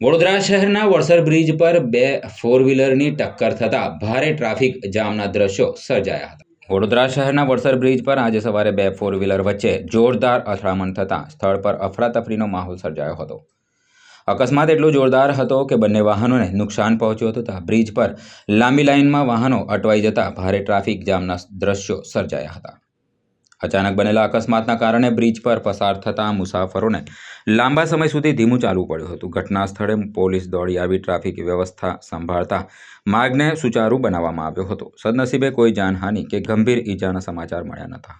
વડોદરા શહેરના વડસર બ્રિજ પર બે ફોર વ્હીલરની ટક્કર થતાં ભારે ટ્રાફિક જામના દ્રશ્યો સર્જાયા હતા। વડોદરા શહેરના વડસર બ્રિજ પર આજે સવારે બે ફોર વ્હીલર વચ્ચે જોરદાર અથડામણ થતાં સ્થળ પર અફરાતફરીનો માહોલ સર્જાયો હતો। અકસ્માત એટલો જોરદાર હતો કે બંને વાહનોને નુકસાન પહોંચ્યું હતું તથા બ્રિજ પર લાંબી લાઇનમાં વાહનો અટવાઈ જતા ભારે ટ્રાફિક જામના દ્રશ્યો સર્જાયા હતા। અચાનક બનેલા અકસ્માતના કારણે બ્રિજ પર પસાર થતા મુસાફરોને લાંબા સમય સુધી ધીમું ચાલવું પડ્યું હતું। ઘટના સ્થળે પોલીસ દોડી આવી ટ્રાફિક વ્યવસ્થા સંભાળતા માર્ગને સુચારુ બનાવવામાં આવ્યો હતો। સદનસીબે કોઈ જાનહાનિ કે ગંભીર ઈજાના સમાચાર મળ્યા નહોતા।